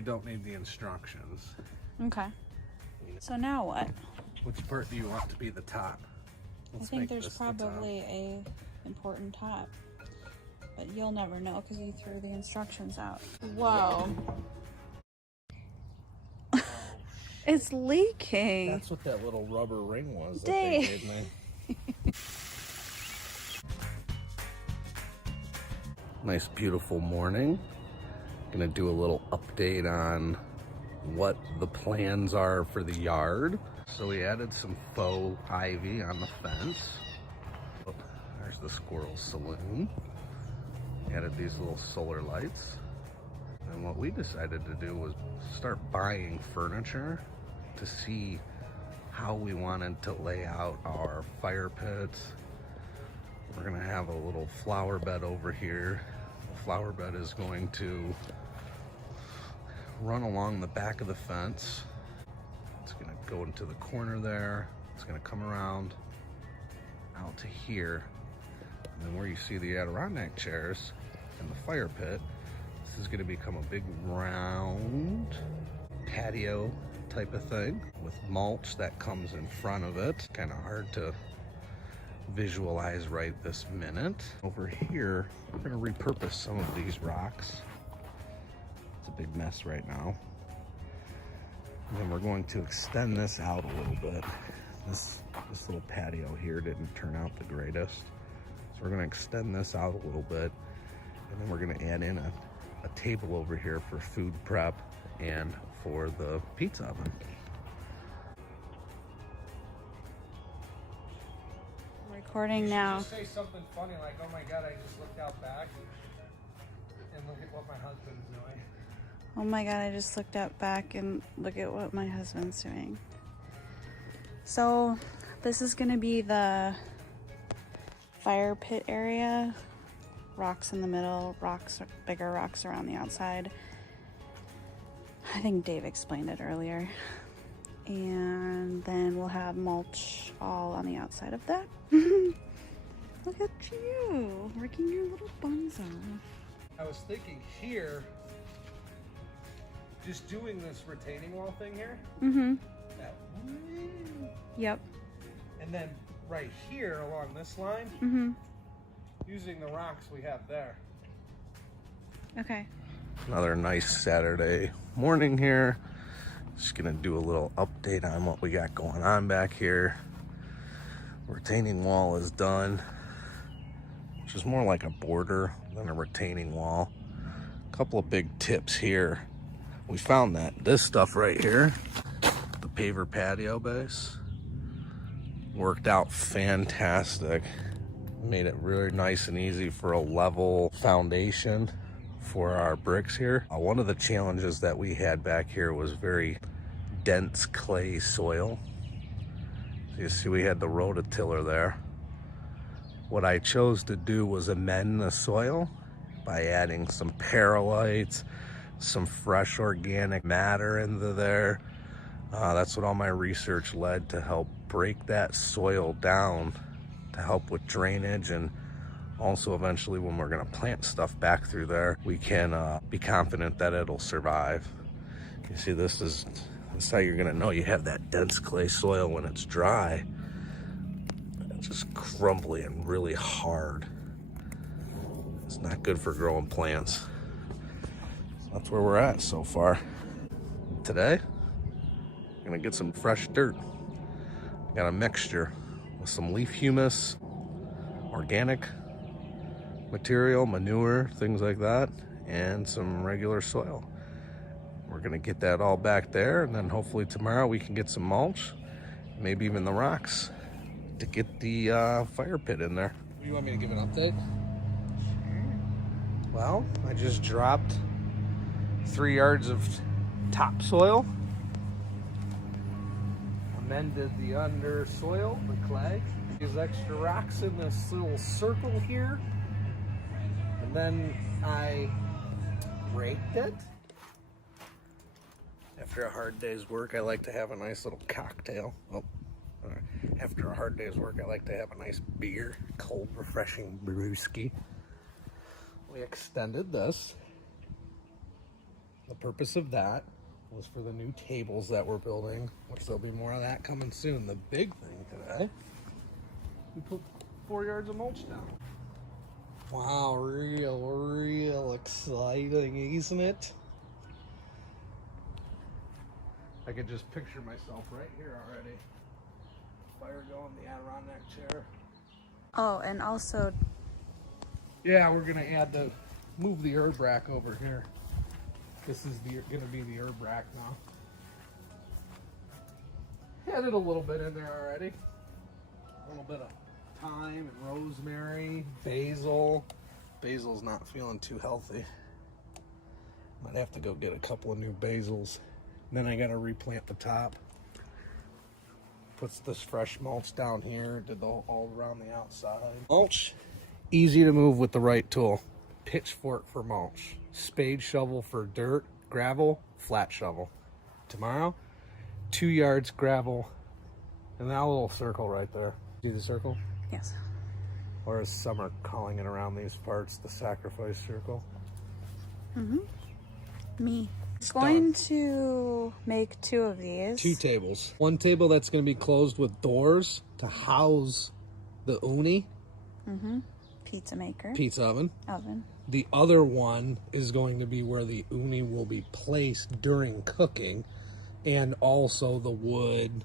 really don't need the instructions. Okay. So now what? Which part do you want to be the top? I think there's probably a important top, but you'll never know because you threw the instructions out. Whoa. It's leaking. That's what that little rubber ring was that Dang. they gave me. Nice, beautiful morning. Gonna do a little update on what the plans are for the yard. So we added some faux ivy on the fence. Oh, there's the squirrel saloon. Added these little solar lights. And what we decided to do was start buying furniture to see how we wanted to lay out our fire pits. We're gonna have a little flower bed over here. The flower bed is going to run along the back of the fence. It's gonna go into the corner there. It's gonna come around out to here. And then where you see the Adirondack chairs and the fire pit, this is gonna become a big round patio type of thing with mulch that comes in front of it. Kind of hard to visualize right this minute. Over here, we're gonna repurpose some of these rocks. It's a big mess right now. And then we're going to extend this out a little bit. This little patio here didn't turn out the greatest. So we're gonna extend this out a little bit. And then we're gonna add in a table over here for food prep and for the pizza oven. Recording now. Just say something funny like, oh my God, I just looked out back and look at what my husband's doing. Oh my God, I just looked out back and look at what my husband's doing. So this is gonna be the fire pit area. Rocks in the middle, bigger rocks around the outside. I think Dave explained it earlier. And then we'll have mulch all on the outside of that. Look at you, working your little buns off. I was thinking here, just doing this retaining wall thing here. Mm-hmm. That, Yep. and then right here along this line, Mm-hmm. using the rocks we have there. Okay. Another nice Saturday morning here. Just gonna do a little update on what we got going on back here. Retaining wall is done, which is more like a border than a retaining wall. A couple of big tips here. We found that this stuff right here, the paver patio base, worked out fantastic. Made it really nice and easy for a level foundation for our bricks here. One of the challenges that we had back here was very dense clay soil. So you see we had the rototiller there. What I chose to do was amend the soil by adding some perlite, some fresh organic matter into there. That's what all my research led to help break that soil down to help with drainage, and also eventually when we're gonna plant stuff back through there, we can be confident that it'll survive. You see, this is how you're gonna know you have that dense clay soil when it's dry. It's just crumbly and really hard. It's not good for growing plants. That's where we're at so far. Today, I'm gonna get some fresh dirt. Got a mixture with some leaf humus, organic material, manure, things like that, and some regular soil. We're gonna get that all back there, and then hopefully tomorrow we can get some mulch, maybe even the rocks, to get the fire pit in there. Do you want me to give an update? Sure. Well, I just dropped 3 yards of topsoil, amended the under soil, the clay. These extra rocks in this little circle here, and then I raked it. After a hard day's work, I like to have a nice little cocktail. After a hard day's work, I like to have a nice beer, cold, refreshing brewski. We extended this the purpose of that was for the new tables that we're building, which there'll be more of that coming soon. The big thing today, we put 4 yards of mulch down. Wow, real exciting, isn't it? I could just picture myself right here already. Fire going, the Adirondack chair. Oh, and also, yeah, we're gonna move the herb rack over here. This is gonna be the herb rack now. Added a little bit in there already. A little bit of thyme and rosemary, basil. Basil's not feeling too healthy. Might have to go get a couple of new basils. Then I gotta replant the top. Puts this fresh mulch down here, did all around the outside. Mulch, easy to move with the right tool. Pitchfork for mulch. Spade shovel for dirt, gravel, flat shovel. Tomorrow, 2 yards gravel, and that little circle right there. See the circle? yes. Or as some are calling it around these parts, the sacrifice circle. Me. Going to make 2 of these. 2 tables. One table that's going to be closed with doors to house the uni. Pizza maker. Pizza oven. Oven. The other one is going to be where the uni will be placed during cooking, and also the wood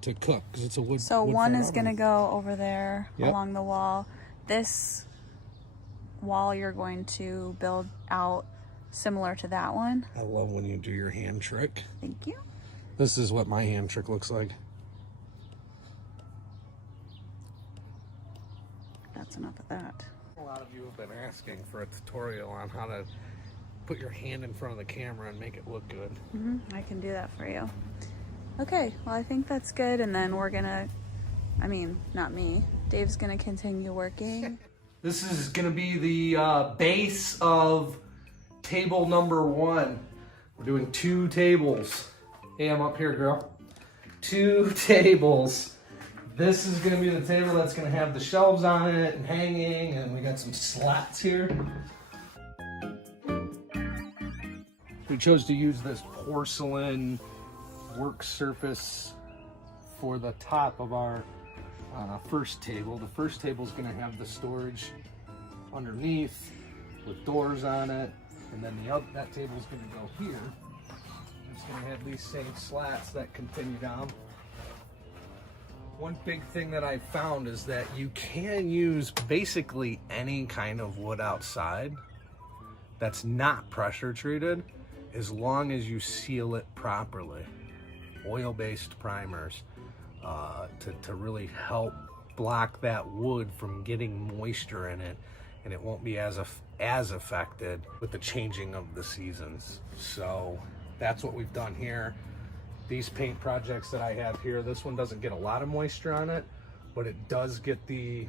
to cook, because it's a wood. So wood one fire is oven. going to go over there Yep. along the wall. This wall you're going to build out similar to that one. I love when you do your hand trick. Thank you. This is what my hand trick looks like. That's enough of that. A lot of you have been asking for a tutorial on how to put your hand in front of the camera and make it look good. I can do that for you. Okay, well, I think that's good. And then we're gonna, I mean, not me, Dave's gonna continue working. This is gonna be the base of table number 1. We're doing 2 tables. Hey, I'm up here, girl. 2 tables. This is gonna be the table that's gonna have the shelves on it and hanging, and we got some slats here. We chose to use this porcelain work surface for the top of our first table. The first table is gonna have the storage underneath with doors on it, and then that table is gonna go here. It's gonna have these same slats that continue down. One big thing that I found is that you can use basically any kind of wood outside that's not pressure treated, as long as you seal it properly. Oil-based primers to really help block that wood from getting moisture in it, and it won't be as affected with the changing of the seasons. So that's what we've done here. These paint projects that I have here, this one doesn't get a lot of moisture on it, but it does get the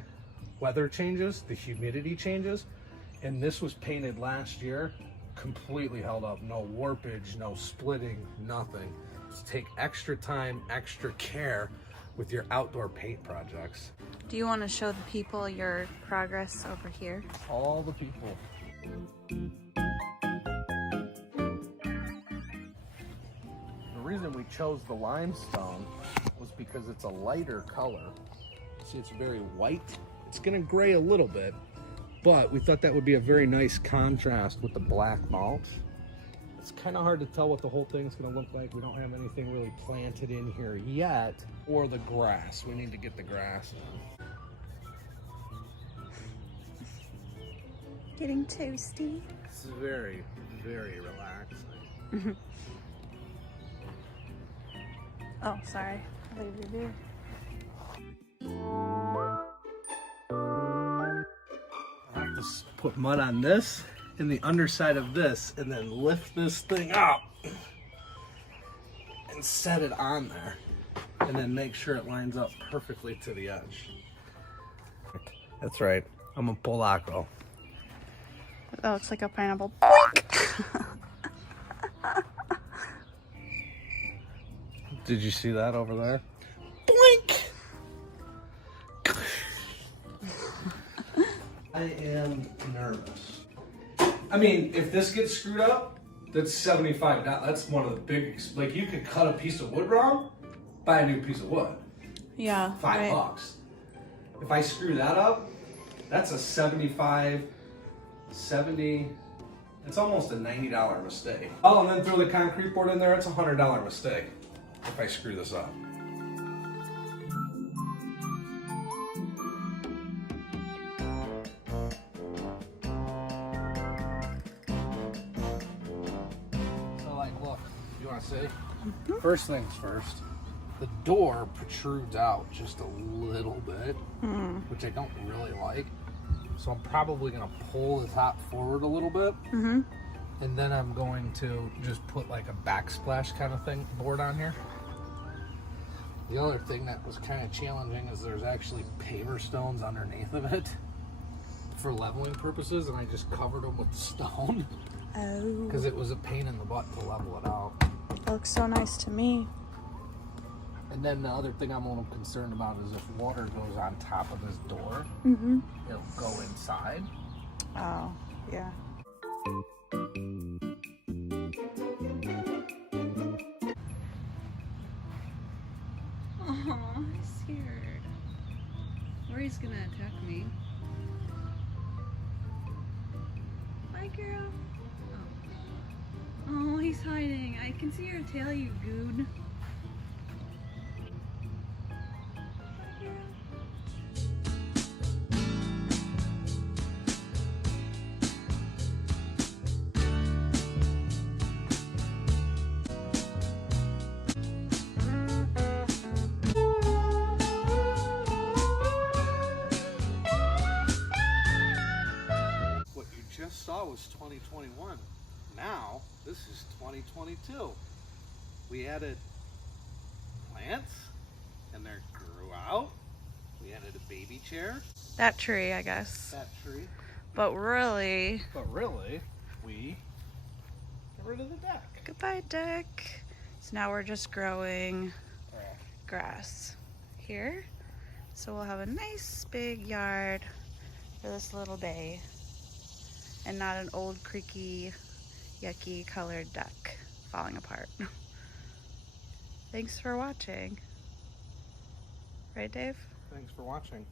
weather changes, the humidity changes. And this was painted last year, completely held up, no warpage, no splitting, nothing. Just take extra time, extra care with your outdoor paint projects. Do you want to show the people your progress over here? All the people. The reason we chose the limestone was because it's a lighter color. See, it's very white. It's gonna gray a little bit, but we thought that would be a very nice contrast with the black mulch. It's kind of hard to tell what the whole thing's gonna look like. We don't have anything really planted in here yet, or the grass. We need to get the grass in. Getting toasty. It's very, very relaxing. Oh, sorry. I leave you there. I have to put mud on this and the underside of this, and then lift this thing up and set it on there, and then make sure it lines up perfectly to the edge. That's right, I'm a Polaco. That looks like a pineapple. Did you see that over there? Blink! I am nervous. I mean, if this gets screwed up, That's $75. That's one of the big, like you could cut a piece of wood wrong, buy a new piece of wood. Yeah. $5. If I screw that up, that's a 70, it's almost a $90 mistake. Oh, and then throw the concrete board in there, it's a $100 mistake if I screw this up. So like, look, you wanna see? First things first, the door protrudes out just a little bit, which I don't really like. So I'm probably gonna pull the top forward a little bit. And then I'm going to just put like a backsplash kind of thing board on here. The other thing that was kind of challenging is there's actually paver stones underneath of it for leveling purposes, and I just covered them with stone. Oh. Because it was a pain in the butt to level it out. Looks so nice to me. And then the other thing I'm a little concerned about is if water goes on top of this door, it'll go inside. Oh, yeah. Oh, he's scared. Or he's gonna attack me. Bye, girl. Oh, he's hiding. I can see your tail, you goon. What you just saw was 2021. Now, this is 2022. We added plants, and they grew out. We added a baby chair. That tree, I guess. That tree. But really, we get rid of the deck. goodbye, deck. So now we're just growing grass here. So we'll have a nice big yard for this little bay. And not an old creaky, yucky colored duck falling apart. Thanks for watching. Right, Dave? Thanks for watching.